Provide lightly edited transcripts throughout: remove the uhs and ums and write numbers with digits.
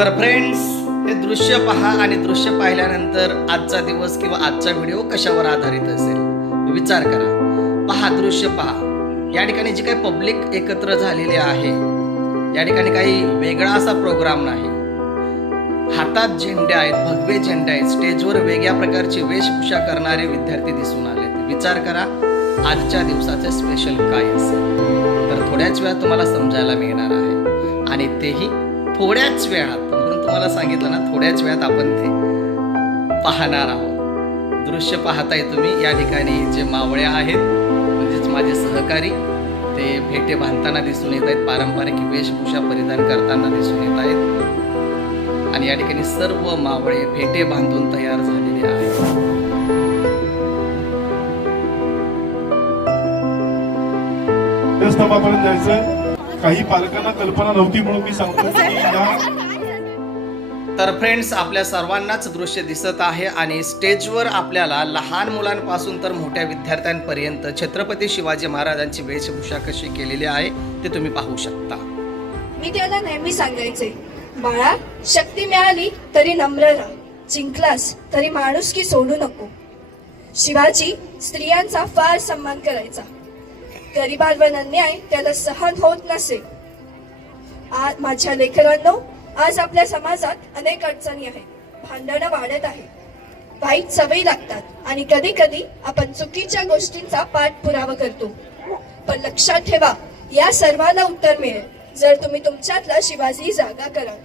तर फ्रेंड्स, हे दृश्य पहा आणि दृश्य पाहिल्यानंतर आजचा दिवस किंवा आजचा व्हिडिओ कशावर आधारित असेल विचार करा. पहा, दृश्य पहा. या ठिकाणी जी काही पब्लिक एकत्र झालेली आहे, या ठिकाणी काही वेगळा असा प्रोग्राम नाही. हातात झेंडे आहेत, भगवे झेंडे आहेत. स्टेजवर वेगळ्या प्रकारची वेशभूषा करणारे विद्यार्थी दिसून आले. विचार करा आजच्या दिवसाचे स्पेशल काय असेल. तर थोड्याच वेळात तुम्हाला समजायला मिळणार आहे, आणि तेही थोड्याच वेळात. म्हणून तुम्हाला सांगितलं ना, थोड्याच वेळात आपण ते पाहणार आहोत. दृश्य पाहताय तुम्ही. या ठिकाणी जे मावळे आहेत, म्हणजेच माझे सहकारी, ते फेटे बांधताना दिसून येत आहेत. पारंपरिक वेशभूषा परिधान करताना दिसून येत आहेत. आणि या ठिकाणी सर्व मावळे फेटे बांधून तयार झालेले आहेत. देवस्थानापर्यंत जायचं. काही पालकांना कल्पना नव्हती म्हणून मी सांगतो की तर फ्रेंड्स, आपल्या सर्वांनाच दृश्य दिसत आहे आणि स्टेजवर आपल्याला लहान मुलांपासून तर मोठ्या विद्यार्थ्यांपर्यंत छत्रपती शिवाजी महाराजांची वेशभूषा कशी केलेली आहे ते तुम्ही पाहू शकता. मी त्याला नेहमी सांगायचे, बाळा, शक्ती मिळाली तरी नम्र राहा, जिंकलास तरी माणुसकी सोडू नको. शिवाजी स्त्रियांचा फार सन्मान करायचा. गरिबांवर अन्याय त्याला सहन होत नसे. आज माझ्या लेकरांनो, आज आपल्या समाजात अनेक अडचणी आहेत. भांडणं वाढत आहे, वाईट सवयी लागतात आणि कधी कधी आपण चुकीच्या गोष्टींचा पाठपुरावा करतो. पण लक्षात ठेवा, या सर्वांना उत्तर मिळेल जर तुम्ही तुमच्यातला शिवाजी जागा कराल.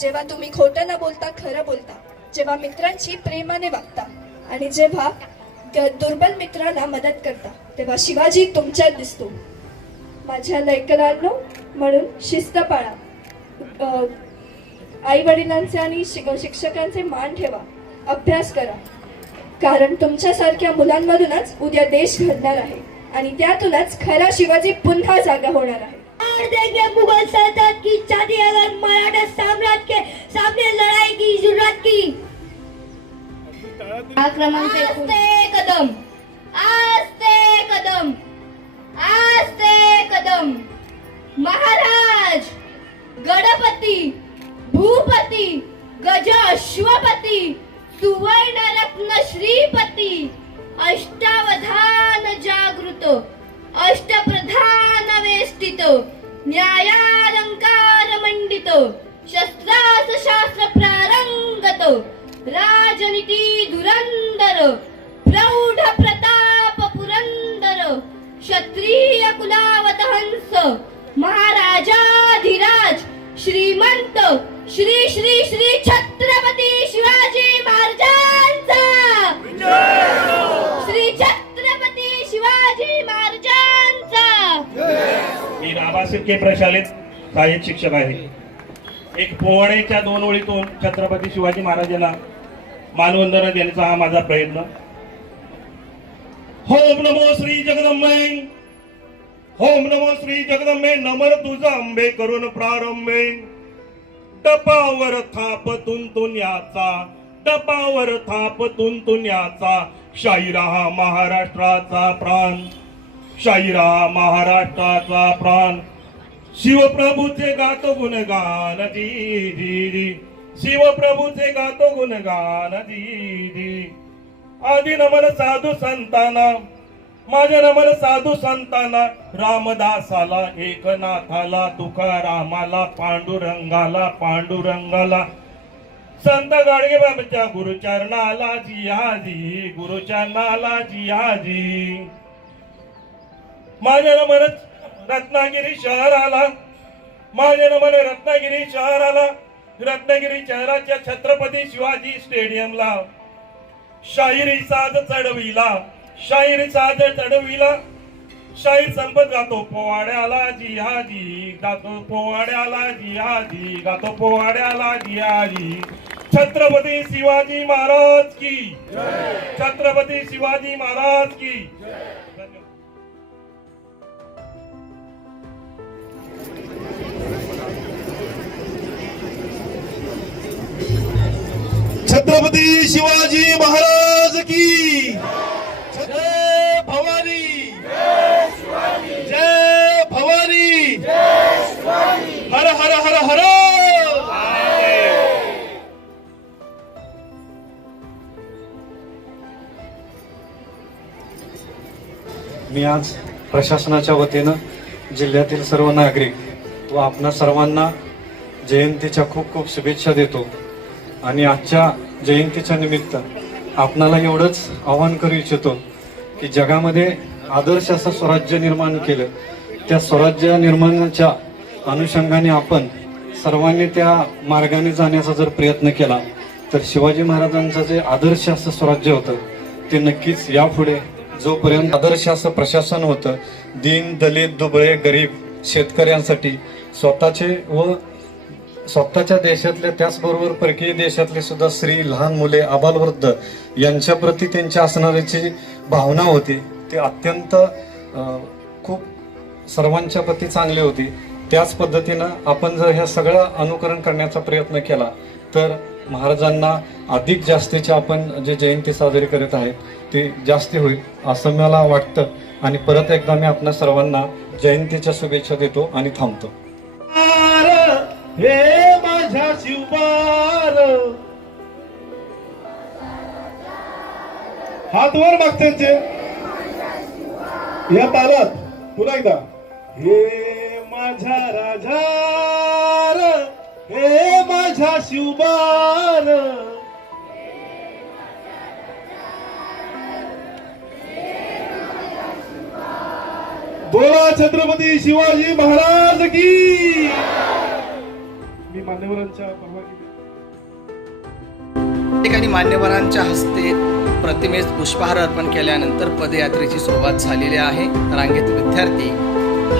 जेव्हा तुम्ही खोटं न बोलता खरं बोलता, जेव्हा मित्रांची प्रेमाने वागता आणि जेव्हा दुर्बल मित्रांना मदत करता, तेव्हा शिवाजी तुमच्यात दिसतो. माझ्या लेकरांनो, म्हणून शिस्त पाळा. आई वडिलांचे आणि शिक्षकांचे मान ठेवा. अभ्यास करा, कारण तुमच्यासारख्या मुलांमधूनच उद्या देश घडणार आहे आणि त्यातूनच खरा शिवाजी पुन्हा जागा होणार आहे. मुगल सल्तनत की चांदी अगर मराठा साम्राज्य के सामने लड़ाई की जरूरत की. आस्ते कदम, आस्ते कदम, आस्ते कदम. महाराज, गणपती, भूपती, गज अश्वपती, सुवर्ण रत्न श्रीपती, अष्टावधान जागृत, अष्टप्रधान वेष्टित, न्यायालंकार मंडित, शस्त्रास्त्र शास्त्र प्रारंगत, राजनीती धुरंधर, प्रौढ प्रताप पुरंदर, क्षत्रिय कुलावत हंस, महाराजाधिराज, श्रीमंत श्री श्री श्री छत्रपती शिवाजी महाराजांचा. श्री छत्रपती शिवाजी महाराजांचा. मी राबासिरके प्रशालेत सहाय्यक शिक्षक आहे. एक पोवाड्याच्या 2 ओळीतून छत्रपती शिवाजी महाराजांना मानवंदना देण्याचा हा माझा प्रयत्न. ओम नमो श्री जगदंबे, ओम नमो श्री जगदंबे, नमन तुझा अंबे करून प्रारंभे. डपावर थाप तुंतुन्याचा, डपावर थाप तुंतुन्याचा, शाहिरा हा महाराष्ट्राचा प्राण, शाहिरा महाराष्ट्राचा प्राण. शिवप्रभूचे गातो गुणगान दीदी, शिवप्रभूचे गातो गुणगान दीदी. आदि नमन साधू संतांना, माझे नमन साधू संतांना, रामदासाला, एकनाथाला, तुकारामाला, पांडुरंगाला, पांडुरंगाला, संत गाडगे बाबांच्या गुरुचरणाला जियाजी, गुरुचरणाला जियाजी. माझे नमन रत्नागिरी शहराला, माझे नमन रत्नागिरी शहराला, रत्नागिरी शहराच्या छत्रपती शिवाजी स्टेडियमला. शाहिरी साज चढविला, शाहिरी साज चढविला, शाहीर संपत गातो पोवाड्याला जिहाजी, गातो पोवाड्याला जिहाजी, गातो पोवाड्याला जिहाजी. छत्रपती शिवाजी महाराज की, छत्रपती शिवाजी महाराज की. छत्रपती शिवाजी महाराज की जय. भवानी, जय भवानी, हर हर हर हर. मी आज प्रशासनाच्या वतीनं जिल्ह्यातील सर्व नागरिक व आपणा सर्वांना जयंतीच्या खूप खूप शुभेच्छा देतो. आणि आजच्या जयंतीच्या निमित्त आपणाला एवढंच आवाहन करू इच्छितो की जगामध्ये आदर्श असं स्वराज्य निर्माण केलं. त्या स्वराज्य निर्माणाच्या अनुषंगाने आपण सर्वांनी त्या मार्गाने जाण्याचा जर प्रयत्न केला तर शिवाजी महाराजांचं जे आदर्श असं स्वराज्य होतं ते नक्कीच यापुढे जोपर्यंत आदर्श असं प्रशासन होतं, दीन दलित दुबळे गरीब शेतकऱ्यांसाठी स्वतःचे व स्वतःच्या देशातले त्याचबरोबर परकीय देशातले सुद्धा स्त्री लहान मुले आबालवृद्ध यांच्याप्रती त्यांची असणाऱ्याची भावना होती ती अत्यंत खूप सर्वांच्या प्रती चांगली होती. त्याच पद्धतीनं आपण जर ह्या सगळं अनुकरण करण्याचा प्रयत्न केला तर महाराजांना अधिक जास्तीचे आपण जे जयंती साजरी करत आहेत ते जास्ती होईल असं मला वाटतं. आणि परत एकदा मी आपल्या सर्वांना जयंतीच्या शुभेच्छा देतो आणि थांबतो. हे माझ्या शिवबार हात वर मागच्यांचे या तालात पुन्हा एकदा हे माझ्या राजा हे माझ्या शिवबार बोला छत्रपती शिवाजी महाराज की. मी मान्यवरांच्या परवानगी ठिकाणी मान्यवरांच्या हस्ते प्रतिमेस पुष्पहार अर्पण केल्यानंतर पदयात्रेची सुरुवात झालेली आहे. रांगेत विद्यार्थी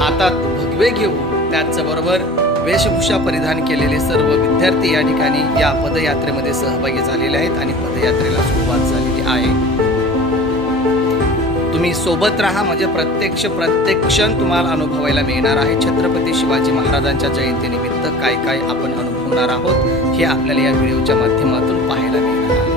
हातात भगवे घेऊन त्याचबरोबर वेशभूषा परिधान केलेले सर्व विद्यार्थी या ठिकाणी या पदयात्रेमध्ये सहभागी झालेले आहेत आणि पदयात्रेला सुरुवात झालेली आहे. तुम्ही सोबत राहा म्हणजे प्रत्येक क्षण तुम्हाला अनुभवायला मिळणार आहे. छत्रपती शिवाजी महाराजांच्या जयंतीनिमित्त काय काय आपण अनुभवणार आहोत हे आपल्याला या व्हिडिओच्या माध्यमातून पाहायला मिळणार आहे.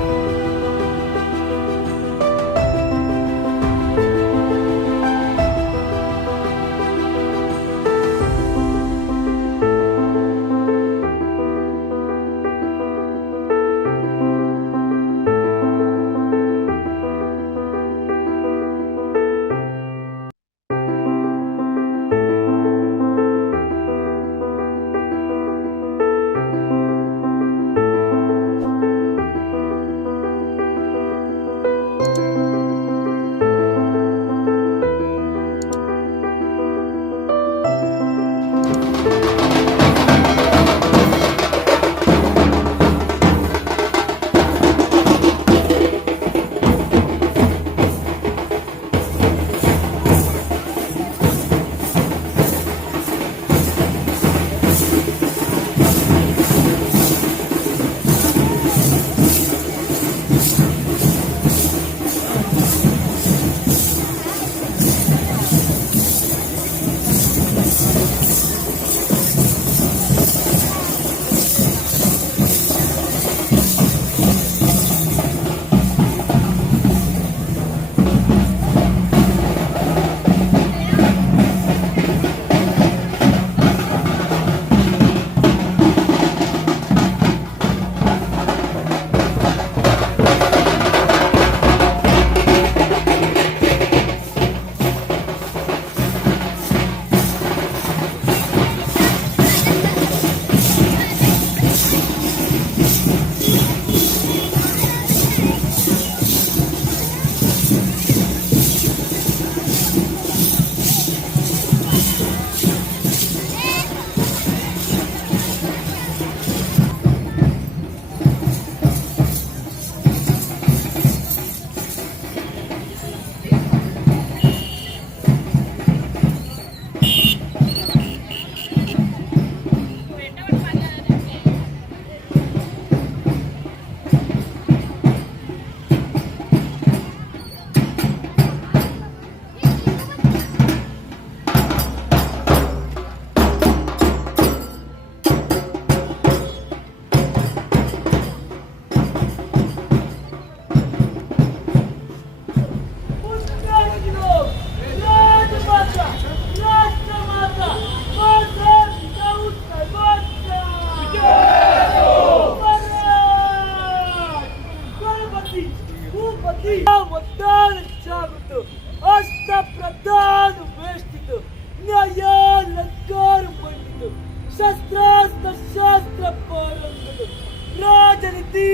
शक्ती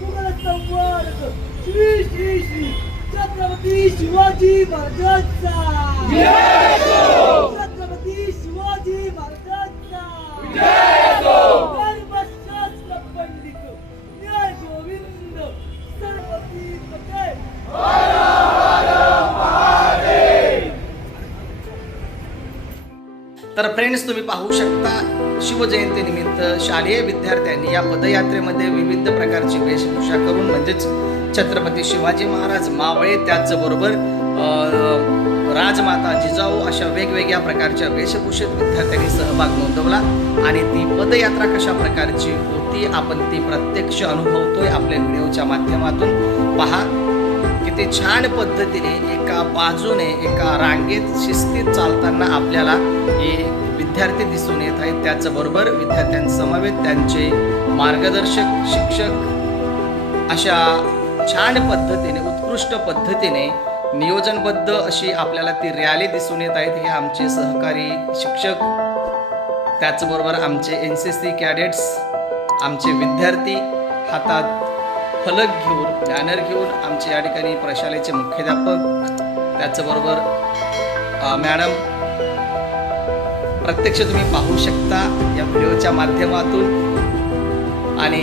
मुघल संवारक श्री श्री श्री छत्रपती शिवाजी महाराजांचा छत्रपती शिवाजी महाराजांचा धर्मशास्त्र पंडित न्याय गोविंद सरस्वती पटेल. तर फ्रेंड्स, तुम्ही पाहू शकता शिवजयंतीनिमित्त शालेय विद्यार्थ्यांनी या पदयात्रेमध्ये विविध प्रकारची वेशभूषा करून म्हणजेच छत्रपती शिवाजी महाराज, मावळे, त्याचबरोबर राजमाता जिजाऊ अशा वेगवेगळ्या प्रकारच्या वेशभूषेत विद्यार्थ्यांनी सहभाग नोंदवला. आणि ती पदयात्रा कशा प्रकारची होती आपण ती प्रत्यक्ष अनुभवतोय आपल्या व्हिडिओच्या माध्यमातून. पहा किती छान पद्धतीने एका बाजूने एका रांगेत शिस्तीत चालताना आपल्याला हे विद्यार्थी दिसून येत आहेत. त्याचबरोबर विद्यार्थ्यांसमवेत त्यांचे मार्गदर्शक, शिक्षक अशा छान पद्धतीने, उत्कृष्ट पद्धतीने नियोजनबद्ध अशी आपल्याला ती रॅली दिसून येत आहेत. हे आमचे सहकारी शिक्षक, त्याचबरोबर आमचे NCC कॅडेट्स, आमचे विद्यार्थी हातात फलक घेऊन, बॅनर घेऊन, आमचे या ठिकाणी प्रशालेचे मुख्याध्यापक, त्याचबरोबर मॅडम प्रत्यक्ष तुम्ही पाहू शकता या व्हिडिओच्या माध्यमातून. आणि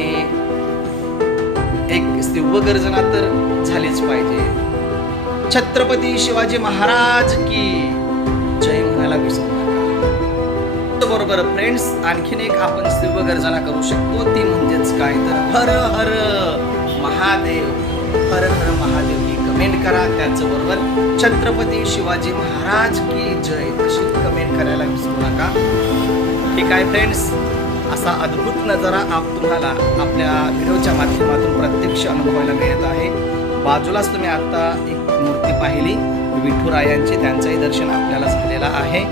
एक शिवगर्जना तर झालीच पाहिजे. छत्रपती शिवाजी महाराज की जय म्हणायला विसरू नका. बरोबर फ्रेंड्स, आणखीन एक आपण शिवगर्जना करू शकतो, ती म्हणजेच काय तर हर हर महादेव, हर हर महादेव ही कमेंट करा. त्याचबरोबर छत्रपती शिवाजी महाराज की जय अशी कमेंट करायला विसरू नका. ठीक आहे फ्रेंड्स, असा अद्भुत नजारा तुम्हाला आपल्या व्हिडिओच्या माध्यमातून प्रत्यक्ष अनुभवायला मिळत आहे. बाजूलाच तुम्ही आता एक मूर्ती पाहिली विठुरायांची, त्यांचंही दर्शन आपल्याला झालेलं आहे.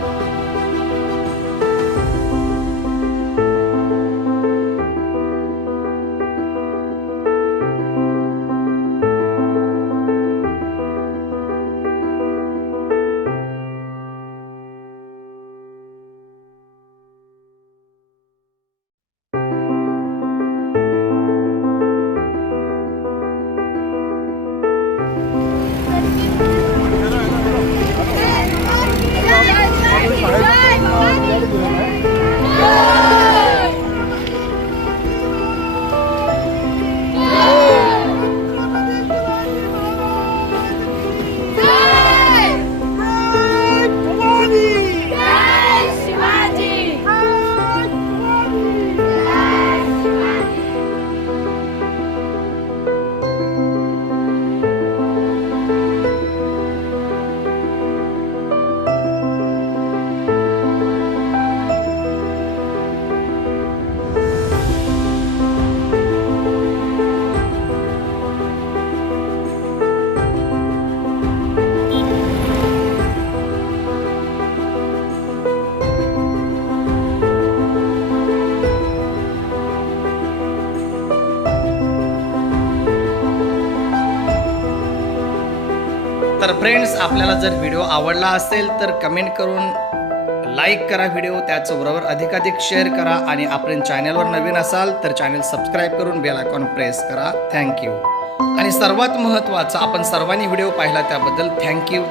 तर फ्रेंड्स, आपल्याला जर व्हिडिओ आवडला असेल तर कमेंट करून लाईक करा व्हिडिओ, त्याचबरोबर अधिकाधिक शेअर करा. आणि आपण चॅनलवर नवीन असाल तर चॅनल सबस्क्राईब करून बेल आयकॉन प्रेस करा. थँक्यू. आणि सर्वात महत्त्वाचं, आपण सर्वांनी व्हिडिओ पाहिला त्याबद्दल थँक्यू.